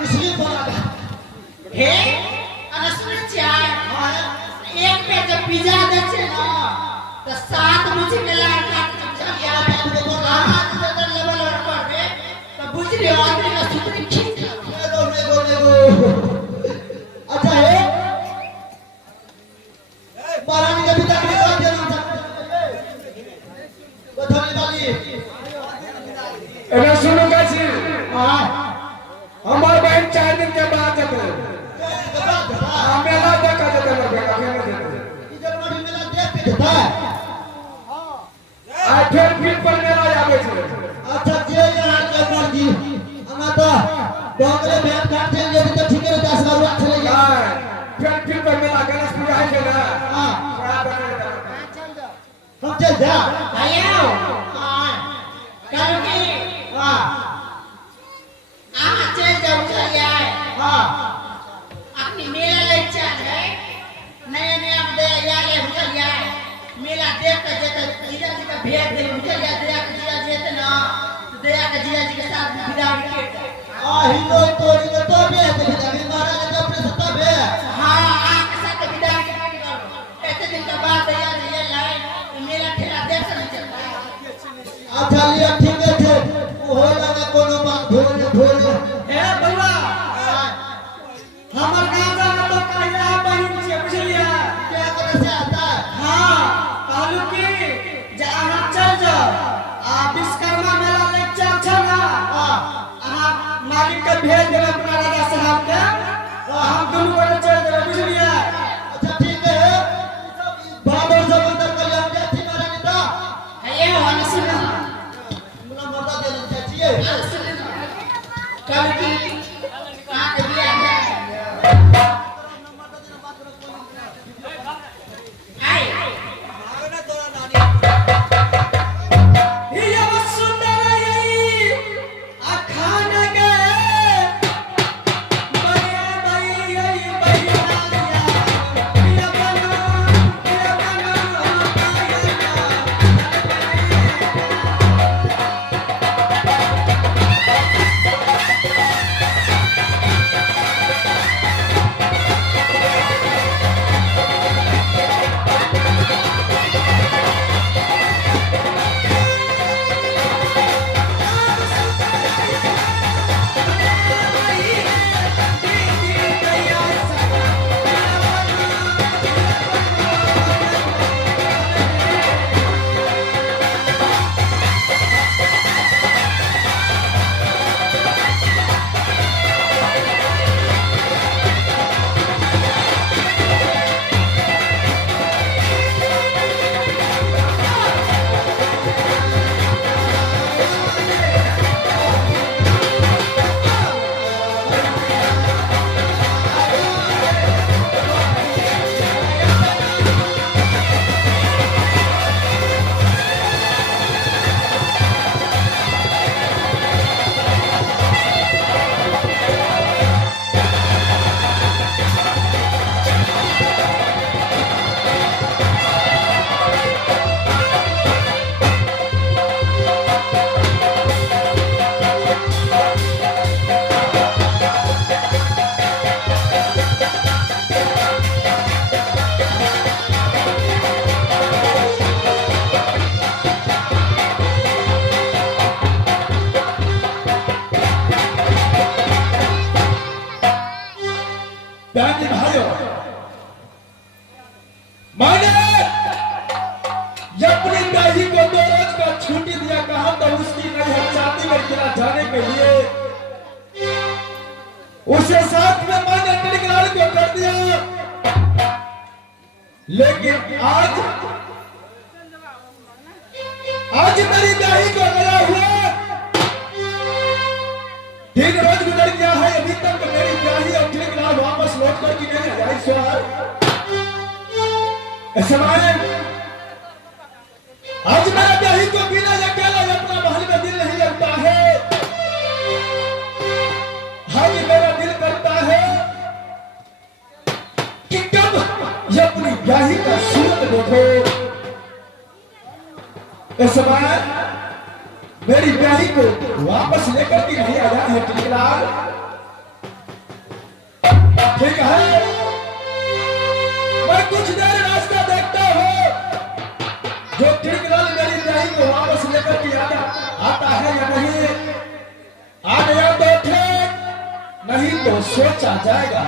मुस्लिम बना हे अनसुन चाय एक पे जब पिज्जा देছে ना तो सात मुझे मिला का या आज तो लेवल और करबे तो बुझ लियो आदमी का सूत्र खींच देखो अच्छा है महारानी के पिता के साथ देना था बथाने वाली एना सुनो काची हां हमार बहन 4 दिन के बाद जते मेला देखा जते बेटा इधर बड़ी मेला देख के देता है आ फिर पर मेला आवे छे अच्छा जे यहाँ के मर्जी हम तो डोंगरे भेंट काट देंगे तो ठीक है 10 लाख चले हां फिर पर मेला गणेश पूजा है के ना हां हम चल जा आयो हां कल की हां आ चल जाओ चल आए हां अपनी मेला ले चल है नया नया दे याले चल आए मेला देख के जेते जीजा जी का भेंट दे चल या दया के जीजा जी थे ना दया के जीजा जी के साथ विदा के हिंदू तोड़ी के तो भेज दे अभी महाराज के अपने सत्ता भे हां आपके साथ विदा के ऐसे दिन के बाद दया जी ये लाए मेला ठेला देख से नहीं चलता अच्छा लिया ठीक है हो लगा कोनो बात ढोल ए बउआ हमर गांव में तो कहला बहिन से बुझलिया क्या करे से आता है हां कहलू की जे अहाँ चल जाओ आ विश्वकर्मा मेला ले चल छ ना अहाँ मालिक के भेज देब अपना राजा साहब के हम दुनू गोटे चल देब बुझलिया अच्छा ठीक है बाबर सब अंदर कल्याण के थी महारानी तो हे ये हम सुन मुला मर्दा देना चाहिए कल की कहां के दिया है आई ये वो सुंदर यही अखान गए बड़े भाई यही बहिना या बना बहन भाइयों मैंने अपनी दादी को 2 रोज का छुट्टी दिया कहा तो उसकी नहीं हम चाहती में किला जाने के लिए उसे साथ में मैंने टेलीग्राम को कर दिया लेकिन आज मेरी दादी को मिला हुआ 3 रोज गुजर गया है अभी तक मेरी ब्याही और टेलीग्राम वापस लौट कर की नहीं आई सवाल समय आज मेरा ब्याही को बिना अकेला अपना महल में दिल नहीं लगता है आज मेरा दिल करता है कि कब ये अपनी ब्याही का सूरत देखो इस समय मेरी ब्याही को वापस लेकर के नहीं आया है टेलीग्राम ठीक है, मैं कुछ देर रास्ता देखता हूँ, जो ठेकेदार मेरी ब्याही को वापस लेकर के आता है या नहीं। आ गया तो ठीक, नहीं तो सोचा जाएगा।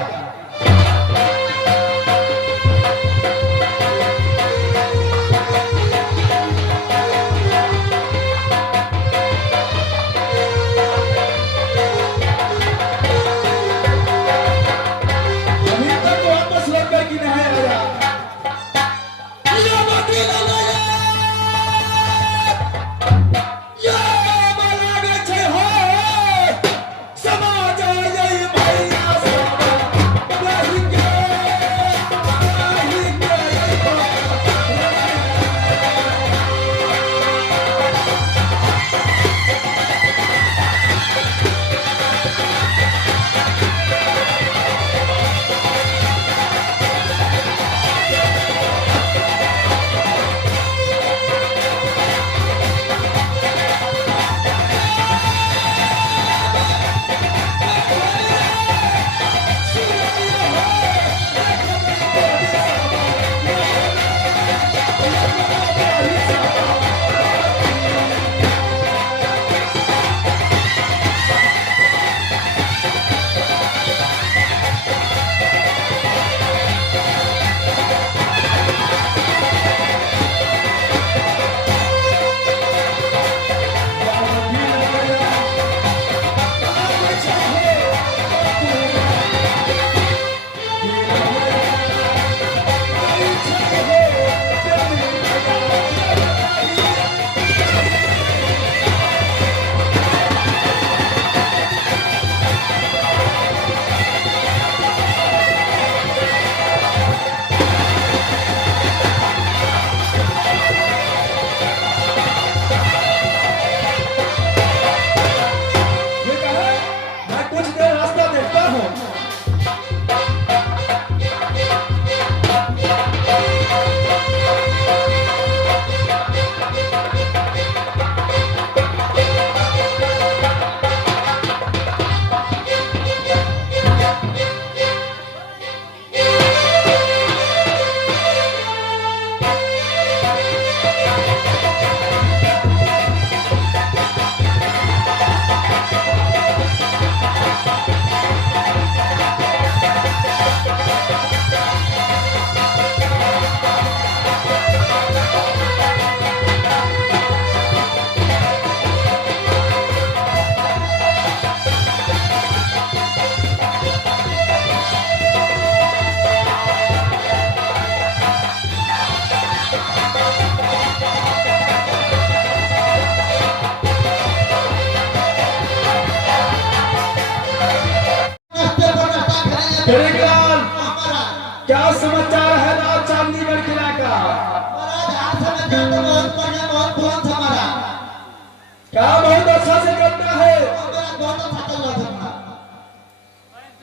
ठेकेदार, क्या समाचार है राज चांदीगढ़ किला का? क्या बहुत अच्छा से करता है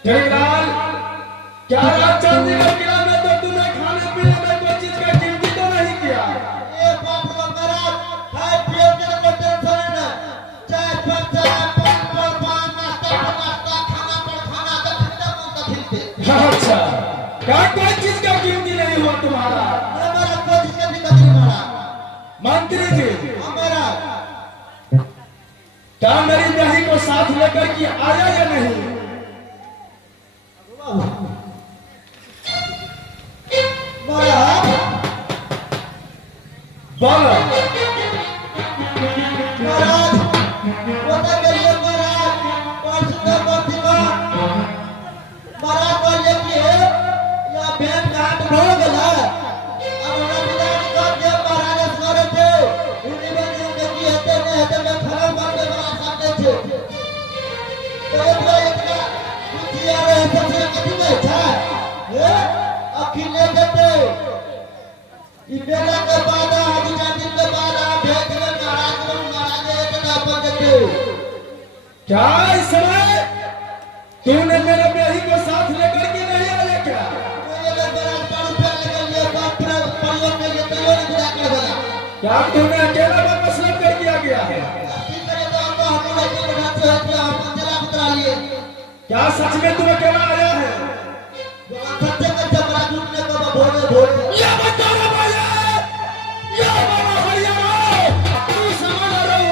ठेकेदार? क्या राज चांदीगढ़ किला में तो तूने खाने पीने में कोई चीज का गिनती तो नहीं किया? अच्छा, क्या कोई चीज का गिनती नहीं हुआ तुम्हारा? मंत्री जी, क्या मेरी ब्याही को साथ लेकर के आया या नहीं? बोलो। क्या इस समय तूने मेरे ब्याही को साथ लेकर के नहीं आया क्या? क्या तूने अकेला वापस लेकर के आ गया है? क्या सच में तू अकेला आया है? सत्य कच्चा बड़ा टूटने का भोरे भोरे या बच्चा रे भैया या बाबा हरियाणा तू समझ रहो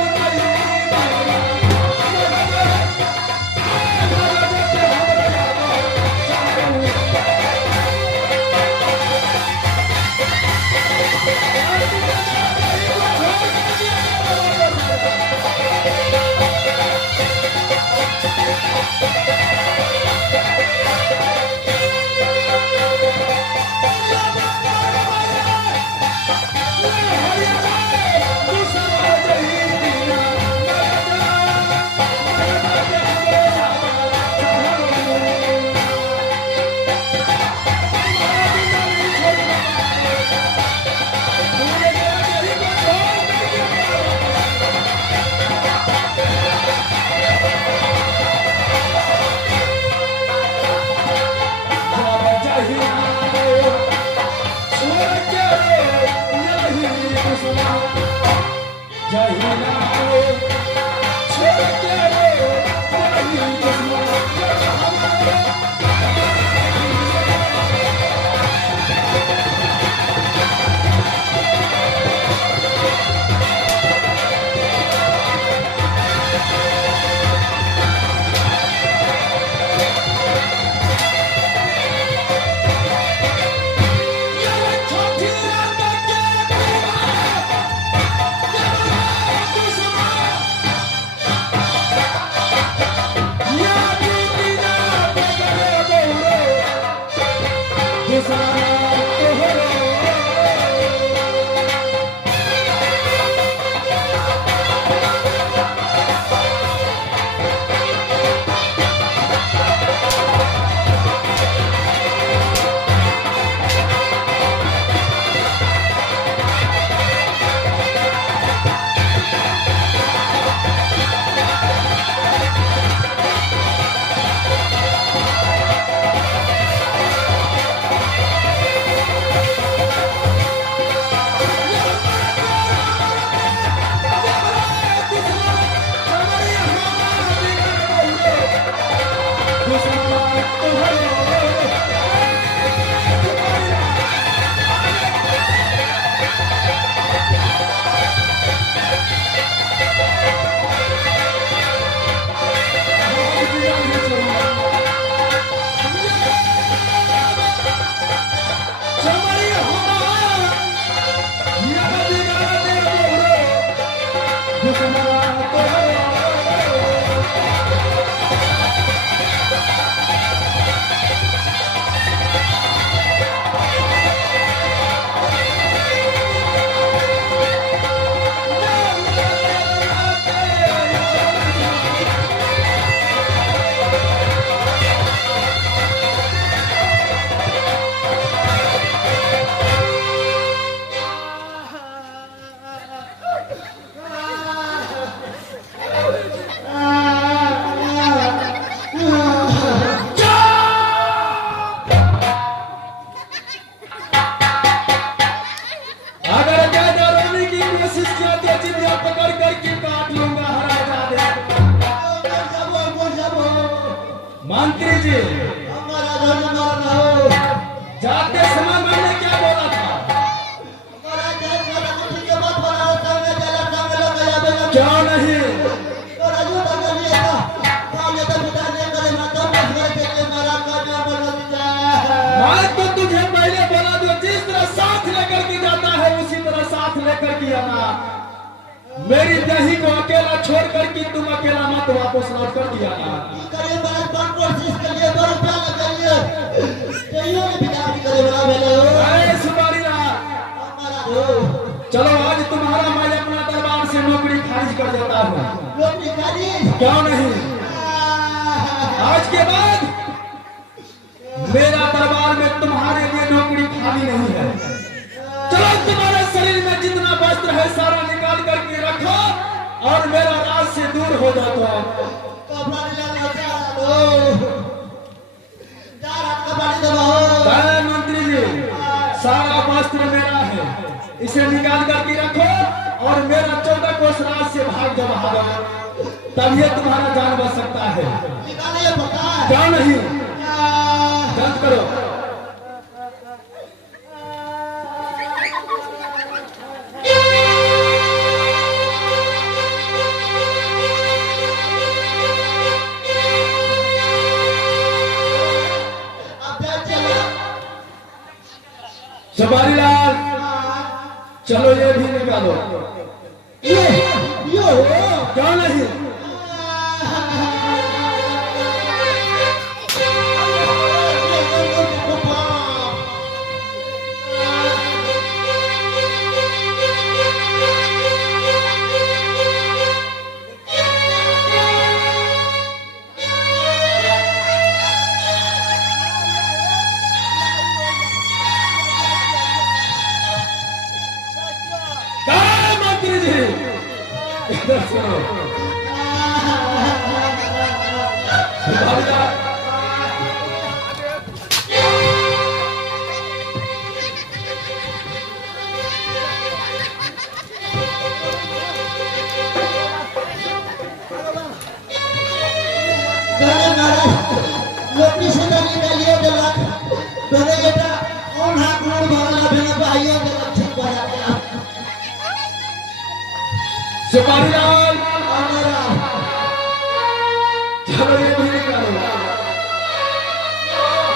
मंत्री जी हमारा धर्म मारना हो जाते समय मैंने क्या बोला था? हमारा देश वाला कुछ के मत बना संगे जला संगे लग गया बेला क्या नहीं? तो राजू तक लिया था काम ये तो पिता ने करे माता में घर के मारा काटना बोल दिया मैं तो तुझे पहले बोला दो, जिस तरह साथ लेकर के जाता है उसी तरह साथ लेकर के आना। मेरी दही को अकेला छोड़ कर के तुम अकेला मत वापस लौट कर दिया ना। करे बड़ा कौन कोशिश कर लिए बड़ा रुपया लगाइए कईयों ने बिगाड़ी करे बड़ा बेला अरे सुपारी ला, हमारा हो चलो आज तुम्हारा मैं अपना दरबार से नौकरी खारिज कर देता हूँ। लोग निकाली क्यों नहीं? आज के बाद मेरा दरबार में तुम्हारे लिए नौकरी खाली नहीं है। चलो तुम्हारे शरीर में जितना वस्त्र है सारा निकाल करके रखो और मेरा राज से दूर हो जाओ। कपड़ा लेना चाहो जा रात कपड़ा दबाओ मंत्री जी सारा वस्त्र मेरा है, इसे निकाल करके रखो और मेरा 14 कोस राज से भाग जाओ, तब ये तुम्हारा जान बच सकता है। निकालिए पता है क्या नहीं? जल्द करो। सुपारी लाल, चलो ये भी निकालो। यो क्यों नहीं? काय मंत्री जी, इधर सुनो। सुपारी लाल, लोकनी से निकालिए दिलक तोरे बेटा कौन हाथ गोड़ भरला बिना भाइयों दिलक ठीक हो जाता। सुपारी लाल, हमारा चलो ये भी निकालो।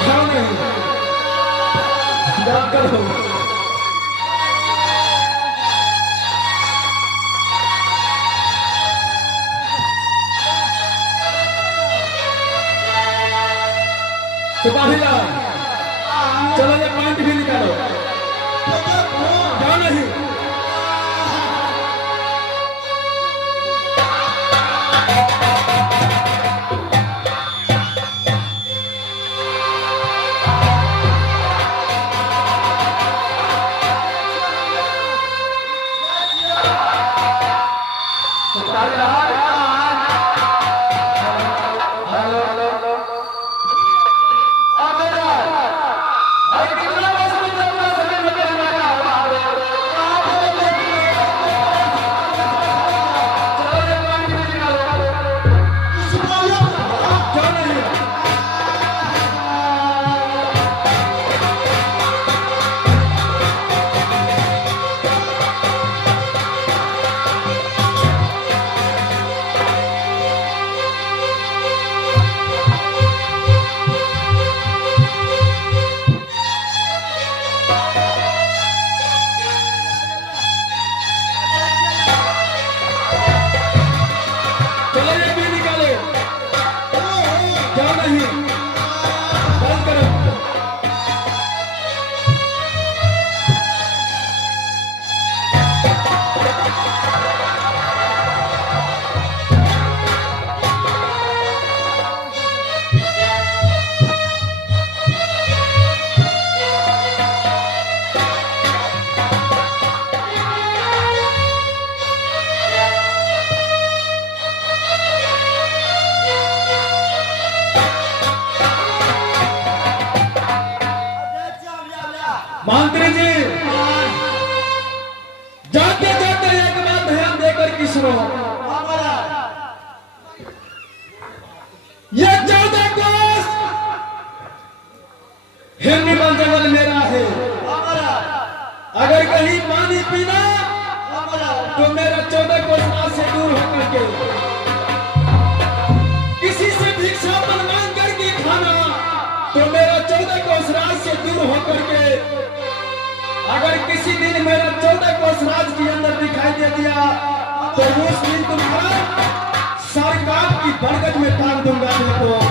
क्यों नहीं? याद करो। सुपारी लाल, चलो ये पॉइंट भी निकालो। क्यों नहीं? सुपारी लाल, क्यों नहीं? चलो ये भी निकालो। क्यों नहीं? बंद करो। मंत्री जी, जाते जाते एक बात ध्यान देकर की सुनो। ये 14 कोस हिरनी बन जंगल मेरा है। अगर कहीं पानी पीना तो मेरा 14 कोस वहां से दूर होकर के, किसी से भिक्षा मांग करके खाना तो मेरा 14 कोस राज से दूर होकर के, अगर किसी दिन मेरा 14 कोस राज के अंदर दिखाई दे दिया तो उस दिन तुम्हारा सरकार की बरगद में टांग दूंगा तुमको।